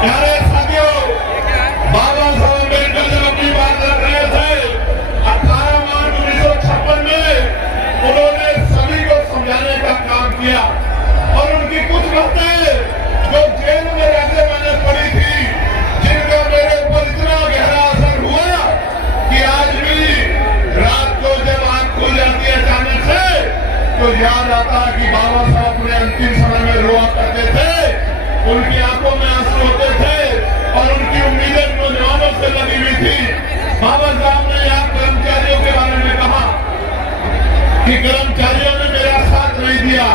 प्यारे साथियों, बाबा साहब अम्बेडकर जब अपनी बात रख रहे थे 18 मार्च 1956 में, उन्होंने सभी को समझाने का काम किया और उनकी कुछ बातें जो जेल में रहते मैंने पढ़ी थी, जिनका मेरे ऊपर इतना गहरा असर हुआ कि आज भी रात को जब आंख खुल जाती है अचानक से तो याद आता है कि बाबा साहब अपने अंतिम समय में रोआ करते थे, उनकी आंखों में आंसू होते थे और उनकी उम्मीदें नौजवानों से लगी हुई थी। बाबा साहब ने यहाँ कर्मचारियों के बारे में कहा कि कर्मचारियों ने मेरा साथ नहीं दिया,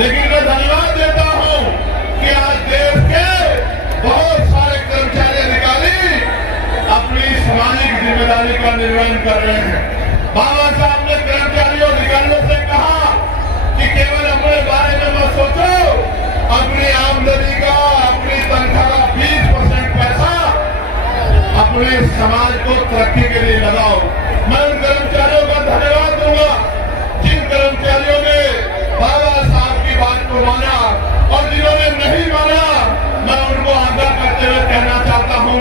लेकिन मैं धन्यवाद देता हूँ कि आज देश के बहुत सारे कर्मचारी अधिकारी अपनी सामाजिक जिम्मेदारी का निर्वहन कर रहे हैं। बाबा साहब ने कर्मचारियों अधिकारियों से कहा कि केवल अपने बारे में मत सोचो, अपनी आमदनी का, अपनी तनख्वाह का 20% पैसा अपने समाज को तरक्की के लिए लगाओ। मैं उन कर्मचारियों का धन्यवाद दूंगा जिन कर्मचारियों ने बाबा साहब की बात को माना, और जिन्होंने नहीं माना मैं उनको आगाह करते हुए कहना चाहता हूं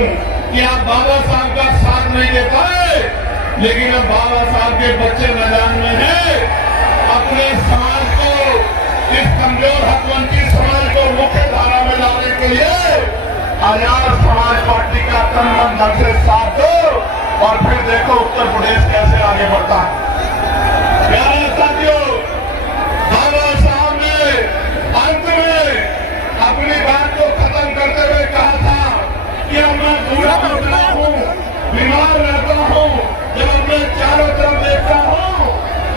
कि आप बाबा साहब का साथ नहीं दे पाए, लेकिन अब बाबा साहब के बच्चे मैदान में हैं। अपने समाज को, इस कमजोर हकवंचित समाज को मुख्य धारा में लाने के लिए आजाद समाज पार्टी का तन मन धन से साथ दो और फिर देखो उत्तर प्रदेश कैसे आगे बढ़ता है। प्यारे साथियों, बाबा साहब ने अंत में अपनी बात को खत्म करते हुए कहा था कि अब मैं बूढ़ा होता हूँ, बीमार रहता हूँ, जब अपने चारों तरफ देखता हूँ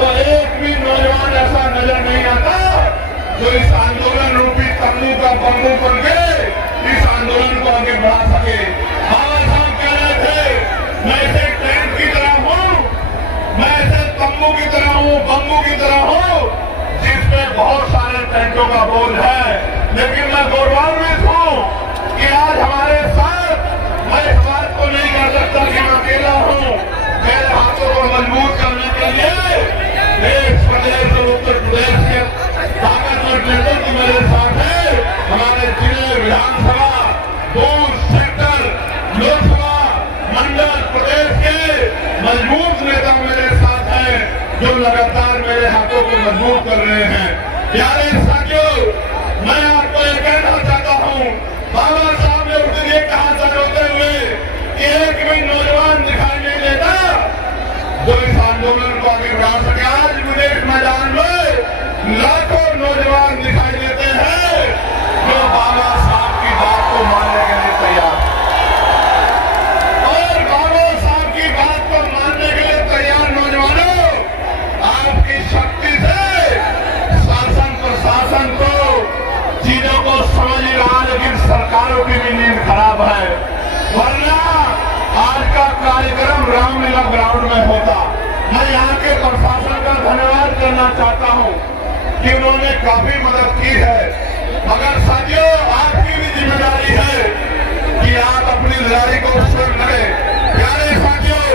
तो एक भी नौजवान ऐसा नजर नहीं आता जो इस आंदोलन रूपी तंबू का बंबू बन के इस आंदोलन को आगे बढ़ा सके। बाबा साहब कह रहे थे मैं ऐसे टेंट की तरह हूँ, मैं ऐसे तंबू की तरह हूँ, बंबू की तरह हूँ, जिसमें बहुत सारे टेंटों का बोझ है, लेकिन मैं गौरवान्वित हूँ कि आज हमारे साथ मैं इस बात को नहीं कर सकता कि मैं अकेला हूँ। मेरे हाथों को मजबूत करने के लिए देश प्रदेश और उत्तर प्रदेश के ताकतवर नेतृत्व मेरे साथ है। हमारे जिले, विधानसभा, बूथ, सेक्टर, लोकसभा, मंडल, प्रदेश के मजबूत नेता मेरे साथ हैं जो लगातार मेरे हाथों को मजबूत कर रहे हैं। प्यारे साथियों, मैं आपको ये कहना चाहता हूँ, बाबा साहब ने उस दिन ये कहा था रोते हुए कि एक भी नौजवान दिखाई नहीं देता जो इस आंदोलन को आगे बढ़ा सके। आज विदेश मैदान में लाखों नौजवान दिखाई देते हैं जो बाबा साहब की बात को मानने के लिए तैयार, और बाबा साहब की बात को मानने के लिए तैयार नौजवानों, आपकी शक्ति से शासन प्रशासन को चीजों को समझ ही रहा, लेकिन सरकारों की भी नींद खराब है, वरना आज का कार्यक्रम रामलीला ग्राउंड में होता। मैं यहाँ के प्रशासन का धन्यवाद करना चाहता हूँ कि उन्होंने काफी मदद की है, मगर साथियों आपकी भी जिम्मेदारी है कि आप अपनी लड़ाई को स्वयं लड़ें। प्यारे साथियों,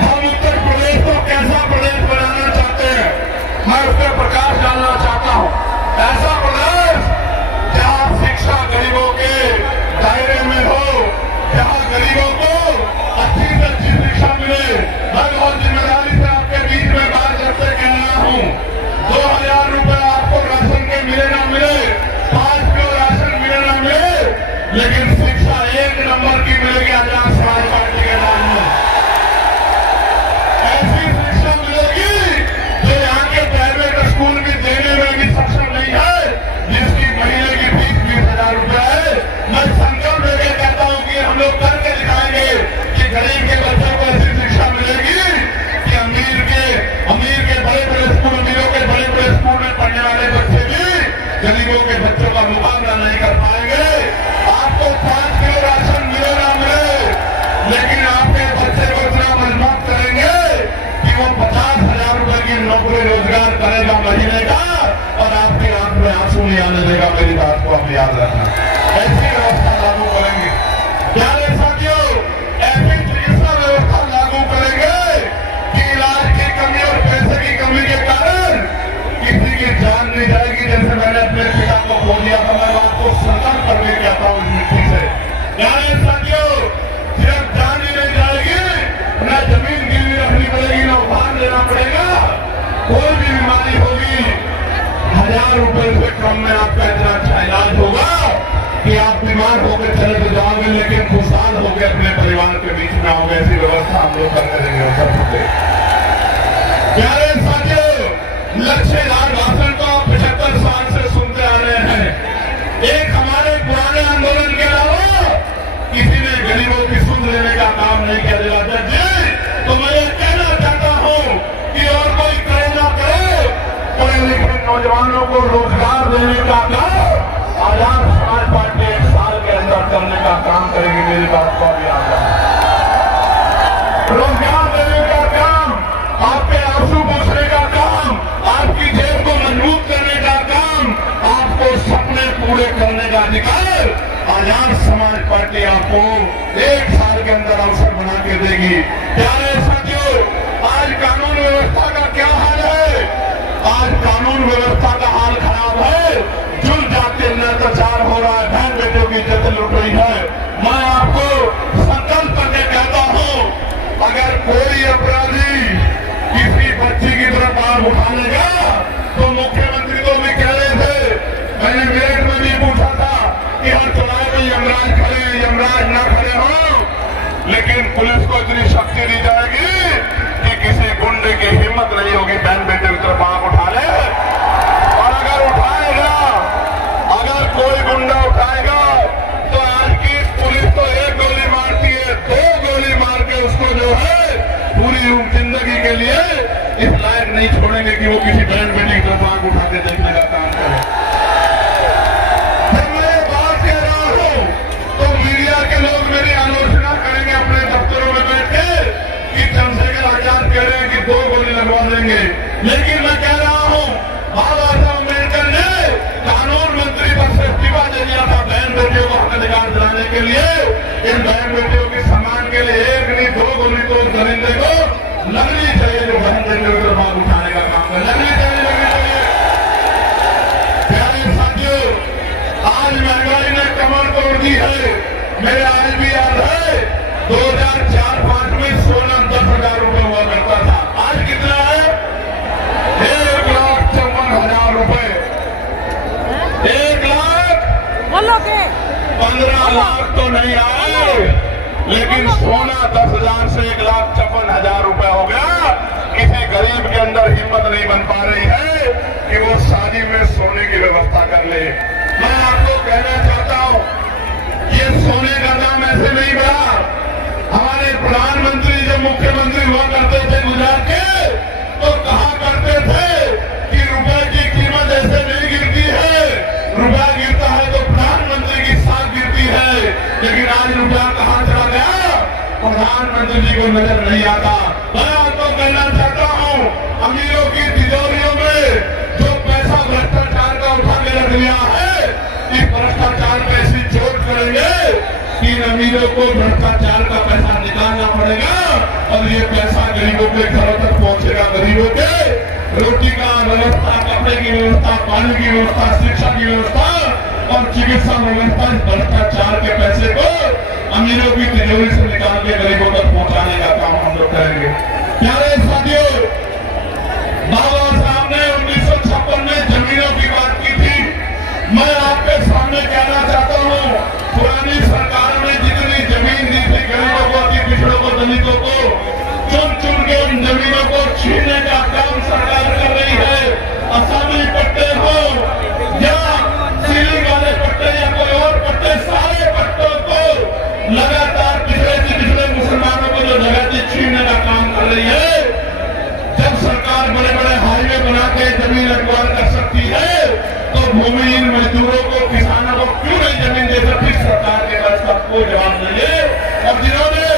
हम उत्तर प्रदेश को कैसा प्रदेश बनाना चाहते हैं, मैं उस पर प्रकाश डालना चाहता हूँ। ऐसा प्रदेश जहाँ शिक्षा गरीबों के दायरे में हो, जहाँ गरीबों को अच्छी से अच्छी शिक्षा मिले। मैं बहुत जिम्मेदारी से आपके बीच में बात करते कह रहा हूँ, 2000 रुपए आपको राशन के मिले ना मिले, 5 किलो राशन मिले ना मिले, लेकिन शिक्षा 1 नंबर की मिलेगी आजाद समाज पार्टी के नाम में। ऐसी शिक्षा मिलेगी जो यहाँ के प्राइवेट स्कूल भी देने में भी सक्षम नहीं है, जिसकी महीने की फीस 20,000 रुपए है। मैं संकल्प लेके कहता हूँ कि हम लोग करके दिखाएंगे कि गरीब के बच्चों को ऐसी शिक्षा मिलेगी कि अमीर के बड़े बड़े स्कूल, अमीरों के बड़े बड़े स्कूल में पढ़ने वाले बच्चे भी गरीबों के बच्चों का मुकाबला नहीं कर पाएंगे। आपको 5 किलो राशन मिले ना मिले, लेकिन आपके बच्चे को इतना मजबूत करेंगे कि वो 50,000 रुपए की नौकरी रोजगार करेगा महीने का, और आपकी आंख में आंसू नहीं आने देगा। मेरी बात को आप याद रखना, ऐसी व्यवस्था लागू करेंगे। प्यारे साथियों, ऐसी चिकित्सा व्यवस्था लागू करेंगे कि इलाज की कमी और पैसे की कमी के कारण किसी की जान नहीं जाएगी। जैसे मैंने अपने पिता को खो दिया था, मैं आपको संकल्प करके कहता हूँ इस मिट्टी से। कम में आपका इतना अच्छा इलाज होगा कि आप बीमार होकर चले तो जाओगे, लेकिन खुशहाल होकर अपने परिवार के बीच में आओगे। ऐसी व्यवस्था हम लोग करते रहेंगे उत्तर प्रदेश। प्यारे साथियों, लक्ष्यदार भाषण को आप 75 साल से सुनते आ रहे हैं। एक हमारे पुराने आंदोलन के अलावा किसी ने गरीबों की सुन लेने का काम नहीं किया जाता जी। तो मैं ये कहना चाहता हूँ कि और कोई करे ना करे, पढ़े लिखे नौजवानों को रोजगार देने का काम आजाद समाज पार्टी 1 साल के अंदर करने का काम करेगी। मेरी बात को भी याद रखना। रोजगार देने का काम, आपके आंसू पोंछने का काम, आपकी जेब को मजबूत करने का काम, आपको सपने पूरे करने का अधिकार आजाद समाज पार्टी आपको 1 साल के अंदर अवसर बना के देगी। प्यारे साथियों, आज कानून व्यवस्था का क्या हाल है? आज कानून व्यवस्था का हाल खराब है। जुल जाति अत्याचार हो रहा है, बहन बेटियों की इज्जत लुट रही है। मैं आपको संकल्प करके कहता हूँ, अगर कोई अपराधी किसी बच्ची की तरफ आग उठा लेगा तो मुख्यमंत्री को भी कह रहे थे, मैंने मेरठ में भी पूछा था कि हर चुनाव में यमराज खड़े, यमराज न खड़े हो, लेकिन पुलिस को इतनी शक्ति दी जाएगी कि किसी गुंडे की हिम्मत नहीं होगी बहन बेटे की तरफ आग उठा ले। और अगर उठाएगा, अगर कोई गुंडा उठाएगा तो आज की पुलिस तो 1 गोली मारती है, 2 गोली मार के उसको जो है पूरी जिंदगी के लिए इस लायक नहीं छोड़ेंगे कि वो किसी बहन बेटी की तरफ आग उठा के देखने का काम करे। जब मैं बात कह रहा हूं तो मीडिया के लोग मेरी आलोचना करेंगे अपने दफ्तरों में बैठ के कि चंद्रशेखर आजाद कह रहे हैं कि 2 गोली लगवा देंगे। लेकिन मैं कह रहा हूं, बाबा साहब अम्बेडकर ने कानून मंत्री पद से इस्तीफा दे दिया था बहन बेटियों को हक अधिकार दिलाने के लिए। इन बहन बेटियों के सम्मान के लिए 1 नहीं 2 गोली तो दरिंदे को लगनी चाहिए, जो बहन बेटियों की तरफ उठाने का काम है, लगनी चाहिए, लगनी चाहिए। प्यारे साथियों, आज महंगाई ने कमर तोड़ दी है। मेरे आज भी याद है 2004-5 में सोना 10,000 रुपए हुआ करता था। आज कितना है? 1,54,000 रुपए। 1,15 लाख तो नहीं आए, लेकिन सोना 10,000 से 1,54,000 रुपए हो गया। किसी गरीब के अंदर हिम्मत नहीं बन पा रही है कि वो शादी में सोने की व्यवस्था कर ले। मैं आपको कहना चाहता हूं, ये सोने का दाम ऐसे नहीं बढ़ा। हमारे प्रधानमंत्री जब मुख्यमंत्री हुआ करते थे गुजरात के, तो कहा करते थे कि रुपए की कीमत ऐसे नहीं गिरती है, रुपया गिरता है तो प्रधानमंत्री की साख गिरती है। लेकिन आज रुपया कहां चला गया, प्रधानमंत्री जी को नजर नहीं आता। मैं आपको कहना चाहता हूं, अमीरों की तिजोरियों में जो पैसा भ्रष्टाचार का उठा के रख लिया है, इस भ्रष्टाचार पे ऐसी चोट करेंगे कि अमीरों को भ्रष्टाचार का पैसा निकालना पड़ेगा और ये पैसा गरीबों के घरों तक पहुंचेगा। गरीबों के रोटी का व्यवस्था, कपड़े की व्यवस्था, पानी की व्यवस्था, शिक्षा की व्यवस्था और चिकित्सा व्यवस्था, इस भ्रष्टाचार के पैसे को अमीरों की तिजोरी से निकाल के गरीबों तक पहुंचाने का काम हम लोग करेंगे। प्यारे साथियों, बाबा साहब ने 1956 में जमीनों की बात की थी। मैं आपके सामने कहना चाहता हूं, पुरानी सरकार ने जितनी जमीन दी थी गरीबों को, अति पिछड़ों को, दलितों को, चुन चुन के उन जमीनों को छीनने का काम सरकार कर रही है। असामी पट्टे हो या सीलिंग वाले पट्टे या कोई और पट्टे, सारे पट्टों को लगातार पिछड़े से पिछड़े मुसलमानों को जो जगह थी छीनने का काम कर रही है। जब सरकार बड़े बड़े हाईवे बना के जमीन अखबार कर सकती है तो भूमिहीन मजदूरों को, किसानों को क्यों नहीं जमीन दे सकती? सरकार के पास का कोई जवाब नहीं है। और जिन्होंने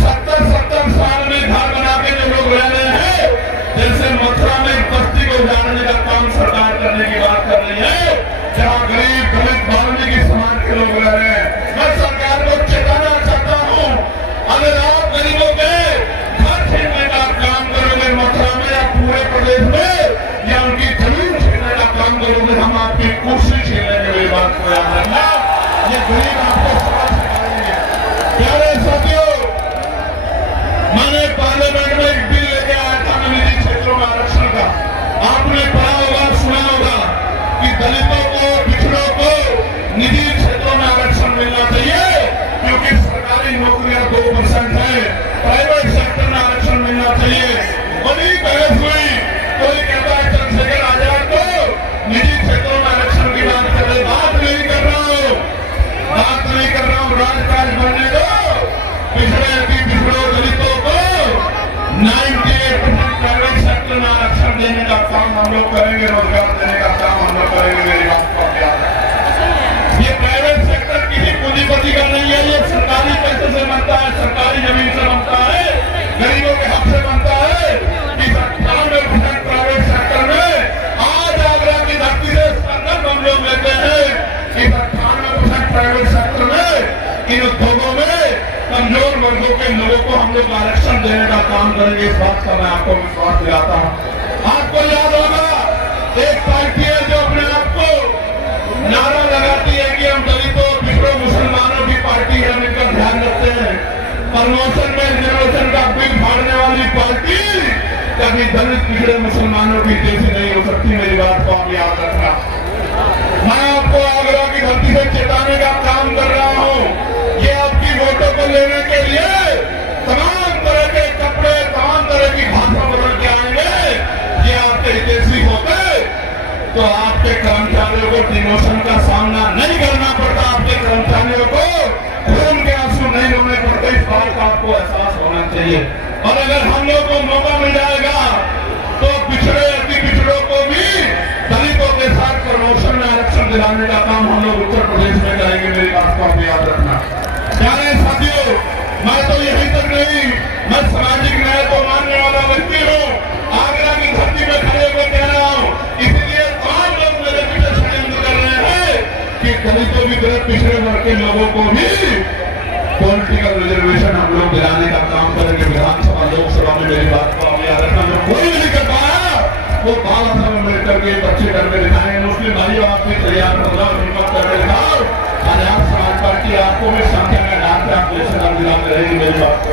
70 साल में घर बना के जो लोग रह रहे हैं, जैसे मथुरा में बस्ती को उजाड़ने का काम सरकार करने की बात कर रही है, जहाँ गरीब दलित वाल्मीकि समाज के लोग रह रहे हैं। मैं सरकार को चेताना चाहता हूँ, अगर आप गरीबों के घर छीनने का काम करोगे मथुरा में या पूरे प्रदेश में, या उनकी जमीन छीनने का काम करोगे, हम आपकी कुर्सी छीन लेंगे। मेरी बात को याद रखना, ये गरीब आपको सबक सिखाएंगे। प्यारे साथियों, मैंने पार्लियामेंट में एक बिल लेके आया था निजी क्षेत्रों में आरक्षण का। आपने पढ़ा होगा, सुना होगा कि दलितों निजी क्षेत्रों में आरक्षण मिलना चाहिए, क्योंकि सरकारी नौकरियां 2% है, प्राइवेट सेक्टर में आरक्षण मिलना चाहिए। बड़ी बहस हुई, कोई कहता है चंद्रशेखर आजाद को निजी क्षेत्रों में आरक्षण की बात कर रहे, बात नहीं कर रहा हूं, राजकाज बनने दो। पिछड़े अति पिछड़ों दलितों को 98% प्राइवेट सेक्टर में आरक्षण देने का काम हम लोग करेंगे, रोजगार देने का काम हम लोग करेंगे। मेरी बात को याद है, ये प्राइवेट सेक्टर किसी पूंजीपति का नहीं है, ये सरकारी पैसे से बनता है, सरकारी जमीन से बनता है, गरीबों के हक से बनता है। इस 98% प्राइवेट सेक्टर में आज आगरा की धरती से संकल्प हम लोग लेते हैं। इस 98% प्राइवेट सेक्टर में इन उद्योगों में कमजोर वर्गों के लोगों को हम लोग आरक्षण देने का काम करेंगे। इस बात का मैं आपको विश्वास दिलाता हूँ। आपको याद होगा, एक पार्टी है जो अपने आप को नारा लगाती है कि हम दलितों, पिछड़ों, मुसलमानों की पार्टी है, मिलकर ध्यान रखते हैं। प्रमोशन में रिजर्वेशन का बिल फाड़ने वाली पार्टी कभी दलित, पिछड़े, मुसलमानों की जैसी नहीं हो सकती। मेरी बात को आप याद रखना। मैं आपको आगरा की धरती से चेताने का काम कर रहा हूं। ये आपकी वोटों को लेने के लिए तमाम तरह के कपड़े, तमाम तरह की भाषा बदल के आएंगे। ये आपके हितैषी होते तो आपके कर्मचारियों को डिमोशन का सामना नहीं करना पड़ता, आपके कर्मचारियों को खून के आंसू नहीं रोने पड़ते। इस बात का आपको एहसास होना चाहिए। और अगर हम लोग को मौका मिल जाएगा तो पिछड़े, अति पिछड़ों को भी दलितों के साथ प्रमोशन में आरक्षण दिलाने का काम हम लोग उत्तर प्रदेश में करेंगे। मेरी बात को आप याद रखना। प्यारे साथियों, मैं तो यही तक नहीं, मैं सामाजिक न्याय को मानने वाला व्यक्ति हूँ। आगरा की धरती में खड़े होकर कह रहा हूँ, इसलिए तमाम लोग मेरे पीछे षड्यंत्र कर रहे हैं कि दलितों की तरह पिछड़े वर्ग के लोगों को भी पॉलिटिकल रिजर्वेशन हम लोग दिलाने का काम करेंगे। विधानसभा, लोकसभा में मेरी बात को आप याद रखना। जो कोई नहीं कर पाया वो बाबा साहब अम्बेडकर के बच्चे करके दिखाएंगे। मुस्लिम भाइयों, आपकी तैयार हिम्मत करके दिखाओ। आज आप समाज पार्टी आपको भी संख्या में डालते, आप रहेगी। मेरी बात